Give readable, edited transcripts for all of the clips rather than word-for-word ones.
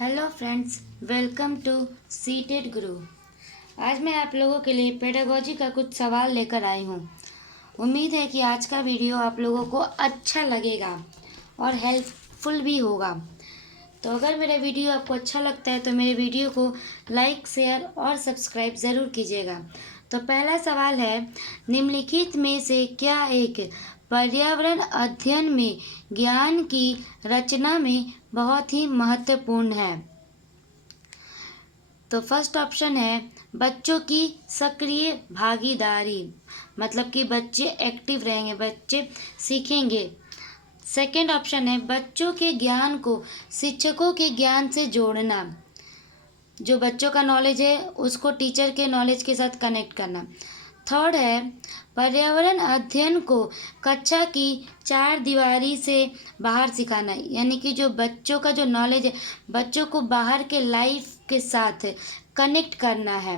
Hello friends, welcome to seated Guru. आज मैं आप लोगों के लिए पेडागोजी का कुछ सवाल लेकर आई हूँ। उम्मीद है कि आज का वीडियो आप लोगों को अच्छा लगेगा और हेल्पफुल भी होगा। तो अगर मेरा वीडियो आपको अच्छा लगता है तो मेरे वीडियो को लाइक, शेयर और सब्सक्राइब ज़रूर कीजिएगा। तो पहला सवाल है, निम्नलिखित में से क्या एक पर्यावरण अध्ययन में ज्ञान की रचना में बहुत ही महत्वपूर्ण है? तो फर्स्ट ऑप्शन है बच्चों की सक्रिय भागीदारी, मतलब कि बच्चे एक्टिव रहेंगे, बच्चे सीखेंगे। सेकंड ऑप्शन है बच्चों के ज्ञान को शिक्षकों के ज्ञान से जोड़ना, जो बच्चों का नॉलेज है उसको टीचर के नॉलेज के साथ कनेक्ट करना। थर्ड है पर्यावरण अध्ययन को कक्षा की चार दीवारी से बाहर सिखाना, यानी कि जो बच्चों का जो नॉलेज है बच्चों को बाहर के लाइफ के साथ कनेक्ट करना है।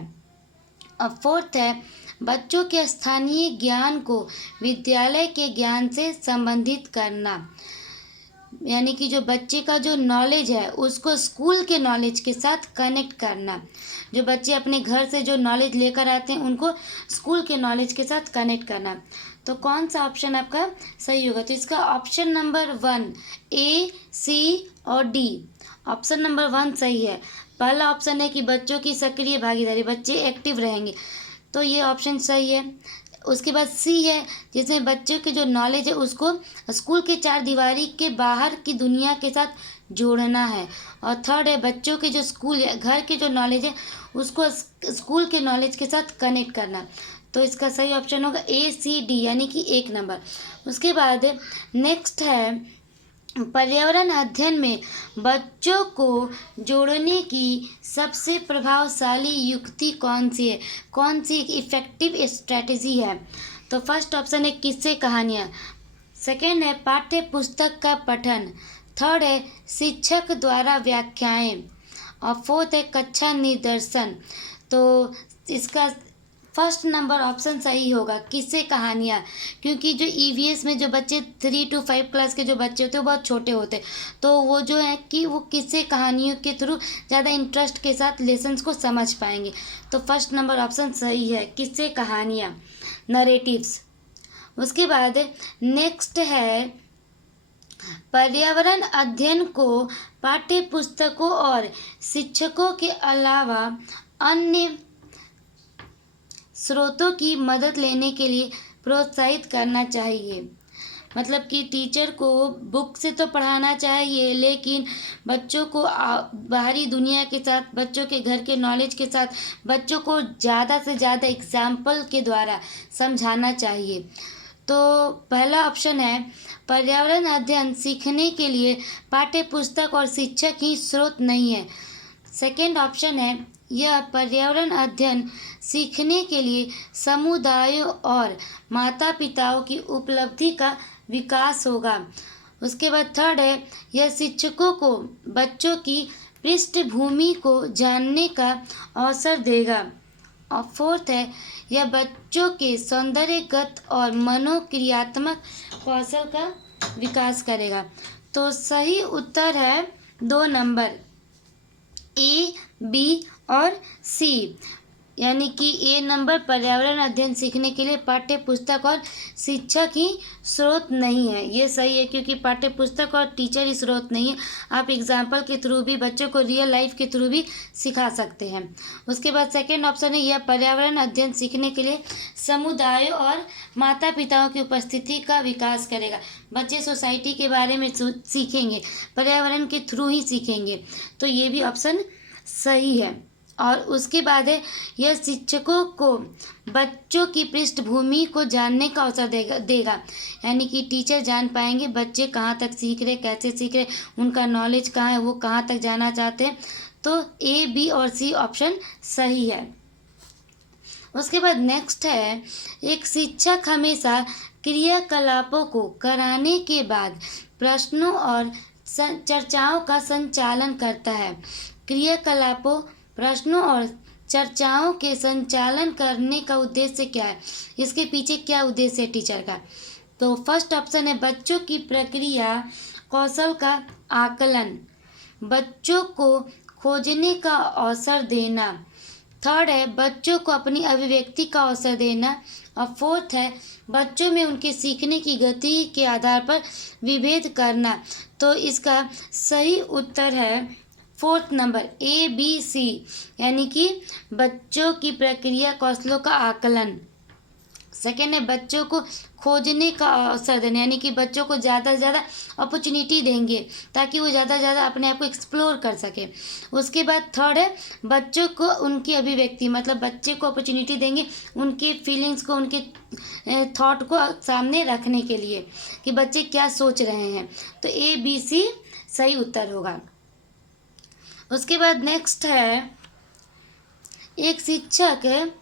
और फोर्थ है बच्चों के स्थानीय ज्ञान को विद्यालय के ज्ञान से संबंधित करना, यानी कि जो बच्चे का जो नॉलेज है उसको स्कूल के नॉलेज के साथ कनेक्ट करना। जो बच्चे अपने घर से जो नॉलेज लेकर आते हैं उनको स्कूल के नॉलेज के साथ कनेक्ट करना। तो कौन सा ऑप्शन आपका सही होगा? तो इसका ऑप्शन नंबर 1 A, C और D। ऑप्शन नंबर 1 सही है। पहला ऑप्शन है कि बच्चों की सक्रिय भागीदारी, बच्चे एक्टिव रहेंगे, तो ये ऑप्शन सही है। उसके बाद सी है जिसमें बच्चों के जो नॉलेज है उसको स्कूल के चार दीवारी के बाहर की दुनिया के साथ जोड़ना है। और थर्ड है बच्चों के जो स्कूल है, घर के जो नॉलेज है उसको स्कूल के नॉलेज के साथ कनेक्ट करना। तो इसका सही ऑप्शन होगा ACD, यानी कि 1 नंबर। उसके बाद नेक्स्ट है पर्यावरण अध्ययन में बच्चों को जोड़ने की सबसे प्रभावशाली युक्ति कौन सी है, कौन सी इफेक्टिव स्ट्रेटजी है? तो फर्स्ट ऑप्शन है किस्से कहानियाँ, सेकेंड है पाठ्य पुस्तक का पठन, थर्ड है शिक्षक द्वारा व्याख्याएं और फोर्थ है कक्षा निर्देशन। तो इसका फर्स्ट नंबर ऑप्शन सही होगा, किस्से कहानियाँ, क्योंकि जो EVS में जो बच्चे 3 to 5 क्लास के जो बच्चे होते हैं वो बहुत छोटे होते हैं, तो वो जो है कि वो किस्से कहानियों के थ्रू ज़्यादा इंटरेस्ट के साथ लेसन्स को समझ पाएंगे। तो फर्स्ट नंबर ऑप्शन सही है, किस्से कहानियाँ, नरेटिव्स। उसके बाद नेक्स्ट है पर्यावरण अध्ययन को पाठ्य पुस्तकों और शिक्षकों के अलावा अन्य स्रोतों की मदद लेने के लिए प्रोत्साहित करना चाहिए। मतलब कि टीचर को बुक से तो पढ़ाना चाहिए, लेकिन बच्चों को बाहरी दुनिया के साथ, बच्चों के घर के नॉलेज के साथ बच्चों को ज़्यादा से ज़्यादा एग्जाम्पल के द्वारा समझाना चाहिए। तो पहला ऑप्शन है पर्यावरण अध्ययन सीखने के लिए पाठ्य पुस्तक और शिक्षक ही स्रोत नहीं है। सेकेंड ऑप्शन है यह पर्यावरण अध्ययन सीखने के लिए समुदायों और माता पिताओं की उपलब्धि का विकास होगा। उसके बाद थर्ड है यह शिक्षकों को बच्चों की पृष्ठभूमि को जानने का अवसर देगा। और फोर्थ है यह बच्चों के सौंदर्यगत और मनोक्रियात्मक कौशल का विकास करेगा। तो सही उत्तर है 2 नंबर A, B और C, यानी कि A पर्यावरण अध्ययन सीखने के लिए पाठ्य पुस्तक और शिक्षक ही स्रोत नहीं है। ये सही है, क्योंकि पाठ्य पुस्तक और टीचर ही स्रोत नहीं है। आप एग्जाम्पल के थ्रू भी बच्चों को रियल लाइफ के थ्रू भी सिखा सकते हैं। उसके बाद सेकेंड ऑप्शन है यह पर्यावरण अध्ययन सीखने के लिए समुदायों और माता पिताओं की उपस्थिति का विकास करेगा। बच्चे सोसाइटी के बारे में सीखेंगे, पर्यावरण के थ्रू ही सीखेंगे। तो ये भी ऑप्शन सही है। और उसके बाद है यह शिक्षकों को बच्चों की पृष्ठभूमि को जानने का अवसर देगा, यानी कि टीचर जान पाएंगे बच्चे कहाँ तक सीख रहे, कैसे सीख रहे, उनका नॉलेज कहाँ है, वो कहाँ तक जाना चाहते हैं। तो A, B और C ऑप्शन सही है। उसके बाद नेक्स्ट है एक शिक्षक हमेशा क्रियाकलापों को कराने के बाद प्रश्नों और चर्चाओं का संचालन करता है। क्रियाकलापों, प्रश्नों और चर्चाओं के संचालन करने का उद्देश्य क्या है? इसके पीछे क्या उद्देश्य है टीचर का? तो फर्स्ट ऑप्शन है बच्चों की प्रक्रिया कौशल का आकलन, बच्चों को खोजने का अवसर देना। थर्ड है बच्चों को अपनी अभिव्यक्ति का अवसर देना। और फोर्थ है बच्चों में उनके सीखने की गति के आधार पर विभेद करना। तो इसका सही उत्तर है फोर्थ नंबर ABC, यानी कि बच्चों की प्रक्रिया कौशलों का आकलन। सेकेंड है बच्चों को खोजने का अवसर देना, यानी कि बच्चों को ज़्यादा से ज़्यादा अपॉर्चुनिटी देंगे ताकि वो ज़्यादा से ज़्यादा अपने आप को एक्सप्लोर कर सके। उसके बाद थर्ड है बच्चों को उनकी अभिव्यक्ति, मतलब बच्चे को अपॉर्चुनिटी देंगे उनके फीलिंग्स को, उनके थॉट को सामने रखने के लिए कि बच्चे क्या सोच रहे हैं। तो ABC सही उत्तर होगा। उसके बाद नेक्स्ट है एक शिक्षक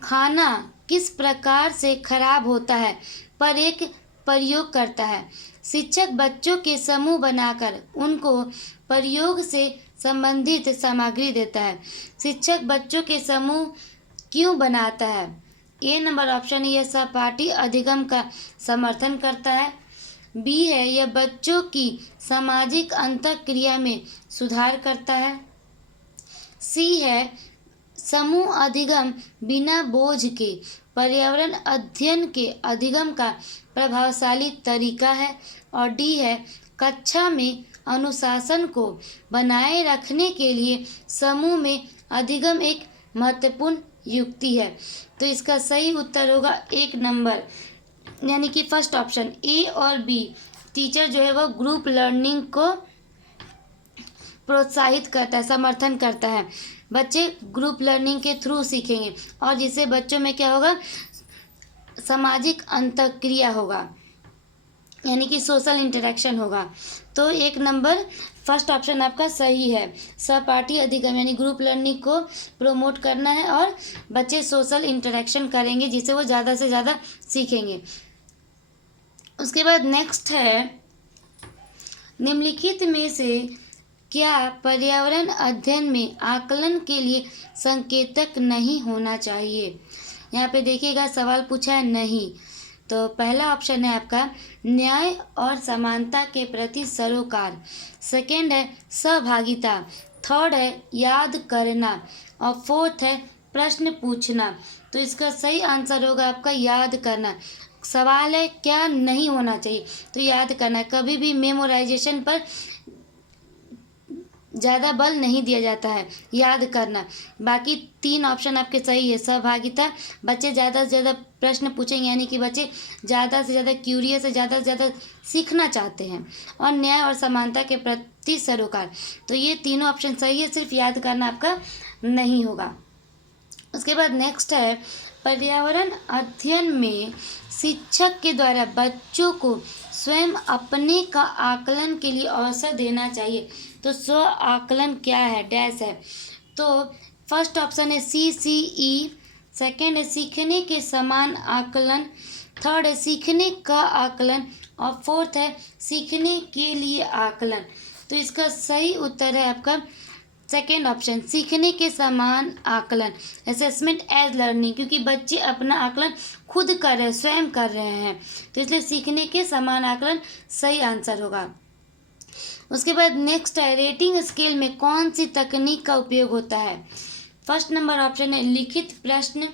खाना किस प्रकार से खराब होता है पर एक प्रयोग करता है। शिक्षक बच्चों के समूह बनाकर उनको प्रयोग से संबंधित सामग्री देता है। शिक्षक बच्चों के समूह क्यों बनाता है? ए नंबर ऑप्शन है यह सहपाठी अधिगम का समर्थन करता है। बी है यह बच्चों की सामाजिक अंतःक्रिया में सुधार करता है। सी है समूह अधिगम बिना बोझ के पर्यावरण अध्ययन के अधिगम का प्रभावशाली तरीका है। और डी है कक्षा में अनुशासन को बनाए रखने के लिए समूह में अधिगम एक महत्वपूर्ण युक्ति है। तो इसका सही उत्तर होगा 1 नंबर, यानी कि फर्स्ट ऑप्शन ए और बी। टीचर जो है वो ग्रुप लर्निंग को प्रोत्साहित करता है, समर्थन करता है। बच्चे ग्रुप लर्निंग के थ्रू सीखेंगे और जिससे बच्चों में क्या होगा, सामाजिक अंतःक्रिया होगा, यानी कि सोशल इंटरेक्शन होगा। तो 1 नंबर फर्स्ट ऑप्शन आपका सही है। सहपाठी अधिगम यानी ग्रुप लर्निंग को प्रमोट करना है और बच्चे सोशल इंटरेक्शन करेंगे जिससे वो ज़्यादा से ज़्यादा सीखेंगे। उसके बाद नेक्स्ट है निम्नलिखित में से क्या पर्यावरण अध्ययन में आकलन के लिए संकेतक नहीं होना चाहिए? यहाँ पे देखिएगा सवाल पूछा है नहीं। तो पहला ऑप्शन है आपका न्याय और समानता के प्रति सरोकार। सेकंड है सहभागिता। थर्ड है याद करना। और फोर्थ है प्रश्न पूछना। तो इसका सही आंसर होगा आपका याद करना। सवाल है क्या नहीं होना चाहिए, तो याद करना। कभी भी मेमोराइजेशन पर ज़्यादा बल नहीं दिया जाता है, याद करना। बाकी 3 ऑप्शन आपके सही है। सहभागिता, बच्चे ज़्यादा से ज़्यादा प्रश्न पूछेंगे, यानी कि बच्चे ज़्यादा से ज़्यादा क्यूरियस है, ज़्यादा से ज़्यादा सीखना चाहते हैं। और न्याय और समानता के प्रति सरोकार, तो ये तीनों ऑप्शन सही है, सिर्फ याद करना आपका नहीं होगा। उसके बाद नेक्स्ट है पर्यावरण अध्ययन में शिक्षक के द्वारा बच्चों को स्वयं अपने का आकलन के लिए अवसर देना चाहिए। तो स्व आकलन क्या है, डैश है। तो फर्स्ट ऑप्शन है CCE। सेकेंड है सीखने के समान आकलन। थर्ड है सीखने का आकलन। और फोर्थ है सीखने के लिए आकलन। तो इसका सही उत्तर है आपका सेकेंड ऑप्शन, सीखने के समान आकलन, असेसमेंट एज लर्निंग, क्योंकि बच्चे अपना आकलन खुद कर रहे हैं, स्वयं कर रहे हैं, तो इसलिए सीखने के समान आकलन सही आंसर होगा। उसके बाद नेक्स्ट है रेटिंग स्केल में कौन सी तकनीक का उपयोग होता है? फर्स्ट नंबर ऑप्शन है लिखित प्रश्न।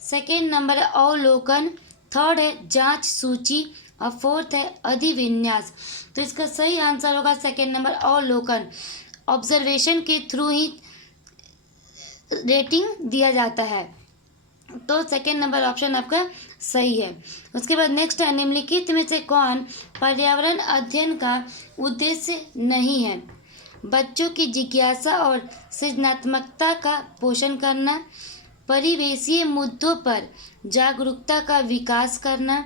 सेकेंड नंबर है अवलोकन। थर्ड है जांच सूची। और फोर्थ है अधिविन्यास। तो इसका सही आंसर होगा सेकेंड नंबर अवलोकन। ऑब्जर्वेशन के थ्रू ही रेटिंग दिया जाता है। तो सेकेंड नंबर ऑप्शन आपका सही है। उसके बाद नेक्स्ट है निम्नलिखित में से कौन पर्यावरण अध्ययन का उद्देश्य नहीं है? बच्चों की जिज्ञासा और सृजनात्मकता का पोषण करना, परिवेशीय मुद्दों पर जागरूकता का विकास करना,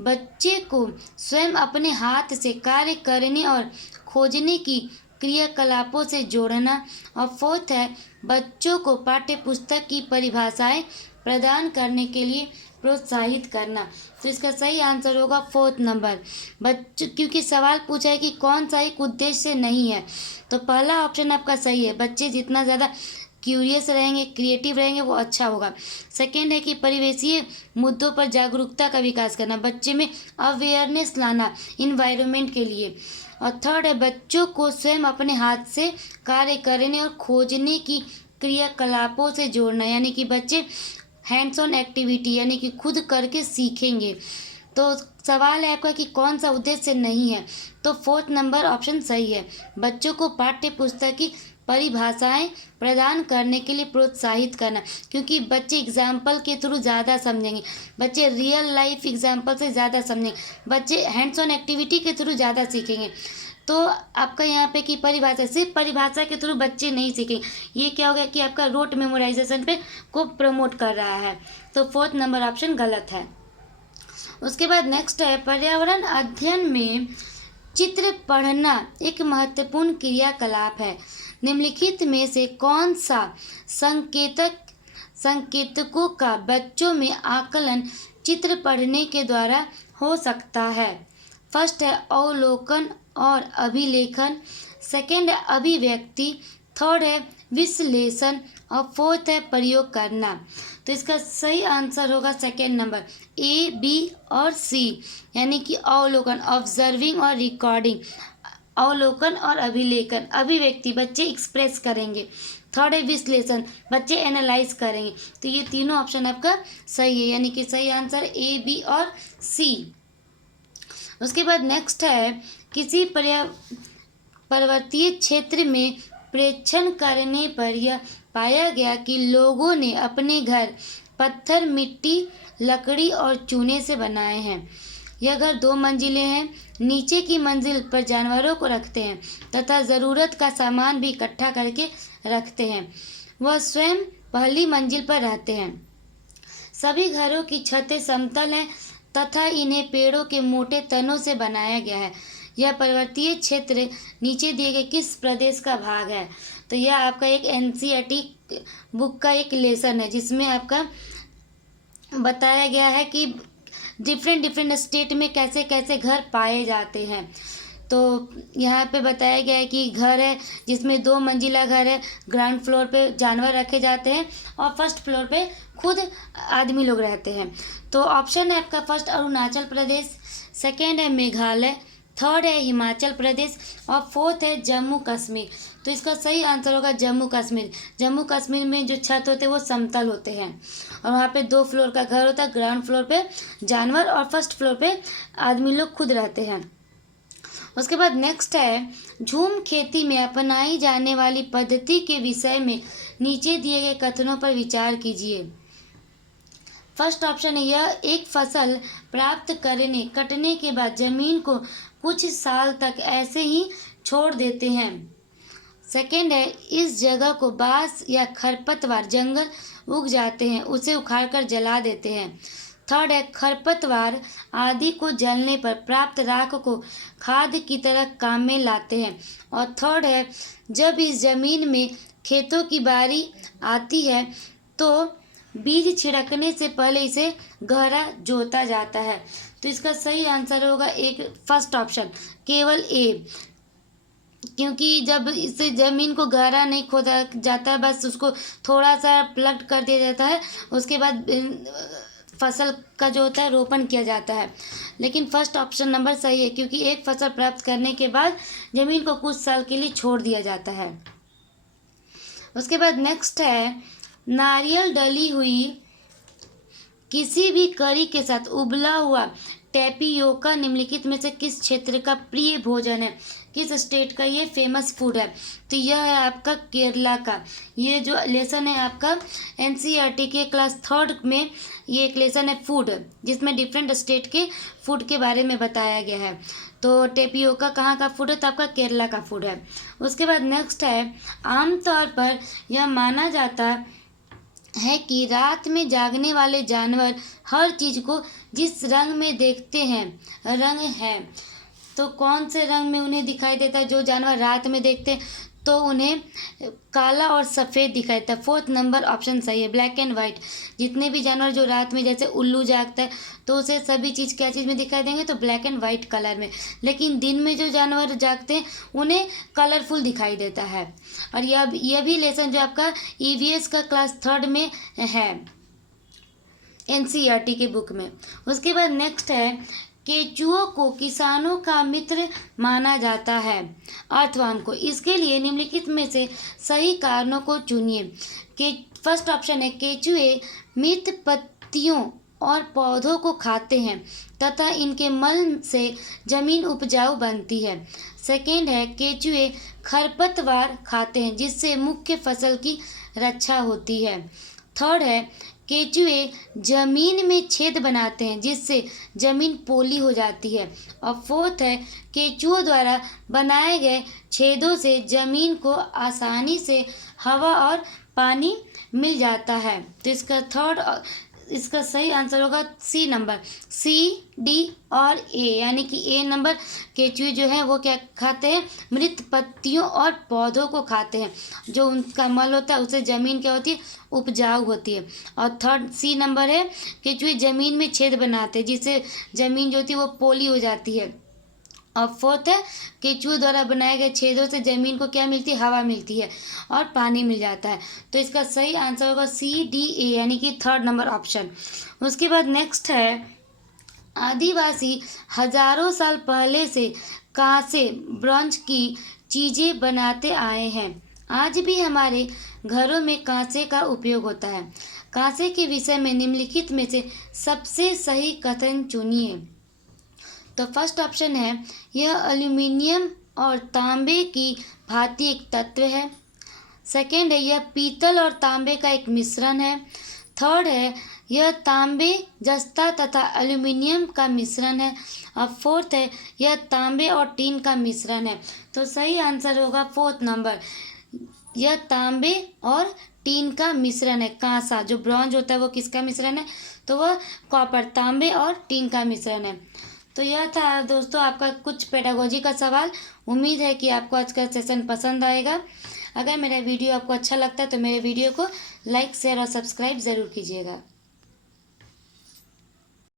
बच्चे को स्वयं अपने हाथ से कार्य करने और खोजने की क्रियाकलापों से जोड़ना, और फोर्थ है बच्चों को पाठ्यपुस्तक की परिभाषाएं प्रदान करने के लिए प्रोत्साहित करना। तो इसका सही आंसर होगा फोर्थ नंबर। बच्चों, क्योंकि सवाल पूछा है कि कौन सा एक उद्देश्य नहीं है, तो पहला ऑप्शन आपका सही है। बच्चे जितना ज़्यादा क्यूरियस रहेंगे, क्रिएटिव रहेंगे, वो अच्छा होगा। सेकेंड है कि परिवेशीय मुद्दों पर जागरूकता का विकास करना, बच्चे में अवेयरनेस लाना इन्वायरमेंट के लिए। और थर्ड है बच्चों को स्वयं अपने हाथ से कार्य करने और खोजने की क्रियाकलापों से जोड़ना, यानी कि बच्चे हैंड्स ऑन एक्टिविटी यानी कि खुद करके सीखेंगे। तो सवाल है आपका कि कौन सा उद्देश्य नहीं है, तो फोर्थ नंबर ऑप्शन सही है। बच्चों को पाठ्य पुस्तक की परिभाषाएं प्रदान करने के लिए प्रोत्साहित करना, क्योंकि बच्चे एग्जाम्पल के थ्रू ज़्यादा समझेंगे, बच्चे रियल लाइफ एग्जाम्पल से ज़्यादा समझेंगे, बच्चे हैंड्स ऑन एक्टिविटी के थ्रू ज़्यादा सीखेंगे। तो आपका यहाँ पे कि परिभाषा, सिर्फ परिभाषा के थ्रू बच्चे नहीं सीखेंगे, ये क्या हो गया कि आपका रोट मेमोराइजेशन पे को प्रमोट कर रहा है। तो फोर्थ नंबर ऑप्शन गलत है। उसके बाद नेक्स्ट है पर्यावरण अध्ययन में चित्र पढ़ना एक महत्वपूर्ण क्रियाकलाप है। निम्नलिखित में से कौन सा संकेतकों का बच्चों में आकलन चित्र पढ़ने के द्वारा हो सकता है? फर्स्ट है अवलोकन और अभिलेखन, सेकंड है अभिव्यक्ति, थर्ड है विश्लेषण और फोर्थ है प्रयोग करना। तो इसका सही आंसर होगा सेकेंड नंबर ए, बी और सी, यानी कि अवलोकन ऑब्जर्विंग और रिकॉर्डिंग, अवलोकन और अभिलेखन, अभिव्यक्ति बच्चे एक्सप्रेस करेंगे, थर्ड है विश्लेषण बच्चे एनालाइज करेंगे। तो ये तीनों ऑप्शन आपका सही है, यानी कि सही आंसर ए, बी और सी। उसके बाद नेक्स्ट है किसी पर्वतीय क्षेत्र में प्रेक्षण करने पर यह पाया गया कि लोगों ने अपने घर पत्थर, मिट्टी, लकड़ी और चूने से बनाए हैं। यह घर 2 मंजिले हैं, नीचे की मंजिल पर जानवरों को रखते हैं तथा ज़रूरत का सामान भी इकट्ठा करके रखते हैं। वह स्वयं पहली मंजिल पर रहते हैं। सभी घरों की छतें समतल हैं तथा इन्हें पेड़ों के मोटे तनों से बनाया गया है। यह पर्वतीय क्षेत्र नीचे दिए गए किस प्रदेश का भाग है? तो यह आपका एक एनसीईआरटी बुक का एक लेसन है जिसमें आपका बताया गया है कि डिफरेंट स्टेट में कैसे कैसे घर पाए जाते हैं। तो यहाँ पे बताया गया है कि घर है जिसमें 2 मंजिला घर है, ग्राउंड फ्लोर पे जानवर रखे जाते हैं और फर्स्ट फ्लोर पे खुद आदमी लोग रहते हैं। तो ऑप्शन है आपका फर्स्ट अरुणाचल प्रदेश, सेकेंड है मेघालय, थर्ड है हिमाचल प्रदेश और फोर्थ है जम्मू कश्मीर। तो इसका सही आंसर होगा जम्मू कश्मीर। जम्मू कश्मीर में जो छत होते हैं वो समतल होते हैं और वहाँ पे 2 फ्लोर का घर होता है, ग्राउंड फ्लोर पे जानवर और फर्स्ट फ्लोर पे आदमी लोग खुद रहते हैं। उसके बाद नेक्स्ट है झूम खेती में अपनाई जाने वाली पद्धति के विषय में नीचे दिए गए कथनों पर विचार कीजिए। फर्स्ट ऑप्शन है यह एक फसल प्राप्त कटने के बाद जमीन को कुछ साल तक ऐसे ही छोड़ देते हैं। सेकेंड है इस जगह को बांस या खरपतवार जंगल उग जाते हैं उसे उखाड़कर जला देते हैं। थर्ड है खरपतवार आदि को जलने पर प्राप्त राख को खाद की तरह काम में लाते हैं। और थर्ड है जब इस जमीन में खेतों की बारी आती है तो बीज छिड़कने से पहले इसे गहरा जोता जाता है। तो इसका सही आंसर होगा एक फर्स्ट ऑप्शन केवल ए, क्योंकि जब इसे ज़मीन को गहरा नहीं खोदा जाता, बस उसको थोड़ा सा प्लग कर दिया जाता है, उसके बाद फसल का जो होता है रोपण किया जाता है। लेकिन फर्स्ट ऑप्शन नंबर सही है क्योंकि एक फसल प्राप्त करने के बाद ज़मीन को कुछ साल के लिए छोड़ दिया जाता है। उसके बाद नेक्स्ट है नारियल डली हुई किसी भी करी के साथ उबला हुआ टैपियोका निम्नलिखित में से किस क्षेत्र का प्रिय भोजन है? किस स्टेट का ये फेमस फूड है? तो यह है आपका केरला का। ये जो लेसन है आपका एनसीईआरटी के क्लास 3 में ये एक लेसन है फूड, जिसमें डिफरेंट स्टेट के फूड के बारे में बताया गया है। तो टेपियोका कहाँ का फूड है? तो आपका केरला का फूड है। उसके बाद नेक्स्ट है आमतौर पर यह माना जाता है कि रात में जागने वाले जानवर हर चीज़ को जिस रंग में देखते हैं रंग है। तो कौन से रंग में उन्हें दिखाई देता है? जो जानवर रात में देखते हैं तो उन्हें काला और सफ़ेद दिखाई देता है। फोर्थ नंबर ऑप्शन सही है, ब्लैक एंड वाइट। जितने भी जानवर जो रात में जैसे उल्लू जागता है तो उसे सभी चीज़ क्या चीज़ में दिखाई देंगे? तो ब्लैक एंड वाइट कलर में। लेकिन दिन में जो जानवर जागते हैं उन्हें कलरफुल दिखाई देता है। और यह भी लेसन जो आपका ईवीएस का क्लास 3 में है एनसीईआरटी के बुक में। उसके बाद नेक्स्ट है केचुओं को किसानों का मित्र माना जाता है। अर्थवान को इसके लिए निम्नलिखित में से सही कारणों को चुनिए। के फर्स्ट ऑप्शन है केचुए मृत पत्तियों और पौधों को खाते हैं तथा इनके मल से जमीन उपजाऊ बनती है। सेकेंड है केचुए खरपतवार खाते हैं जिससे मुख्य फसल की रक्षा होती है। थर्ड है केचुए जमीन में छेद बनाते हैं जिससे जमीन पोली हो जाती है। और फोर्थ है केचुओं द्वारा बनाए गए छेदों से जमीन को आसानी से हवा और पानी मिल जाता है। तो इसका सही आंसर होगा सी नंबर, सी डी और ए, यानी कि ए नंबर केचुए जो है वो क्या खाते हैं, मृत पत्तियों और पौधों को खाते हैं। जो उनका मल होता है उससे ज़मीन क्या होती है, उपजाऊ होती है। और थर्ड सी नंबर है केचुए ज़मीन में छेद बनाते हैं जिससे ज़मीन जो होती है वो पोली हो जाती है। और फोर्थ है केचुए द्वारा बनाए गए छेदों से जमीन को क्या मिलती है, हवा मिलती है और पानी मिल जाता है। तो इसका सही आंसर होगा सी डी ए, यानी कि थर्ड नंबर ऑप्शन। उसके बाद नेक्स्ट है आदिवासी हजारों साल पहले से कांसे ब्रॉन्ज की चीज़ें बनाते आए हैं। आज भी हमारे घरों में कांसे का उपयोग होता है। कांसे के विषय में निम्नलिखित में से सबसे सही कथन चुनिए। तो फर्स्ट ऑप्शन है यह एल्यूमिनियम और तांबे की भांति एक तत्व है। सेकेंड है यह पीतल और तांबे का एक मिश्रण है। थर्ड है यह तांबे जस्ता तथा एल्यूमिनियम का मिश्रण है। और फोर्थ है यह तांबे और टीन का मिश्रण है। तो सही आंसर होगा फोर्थ नंबर, यह तांबे और टीन का मिश्रण है। कांसा जो ब्रॉन्ज होता है वो किसका मिश्रण है, तो वह कॉपर, तांबे और टीन का मिश्रण है। तो यह था दोस्तों आपका कुछ पेडागोजी का सवाल। उम्मीद है कि आपको आज का सेशन पसंद आएगा। अगर मेरा वीडियो आपको अच्छा लगता है तो मेरे वीडियो को लाइक, शेयर और सब्सक्राइब ज़रूर कीजिएगा।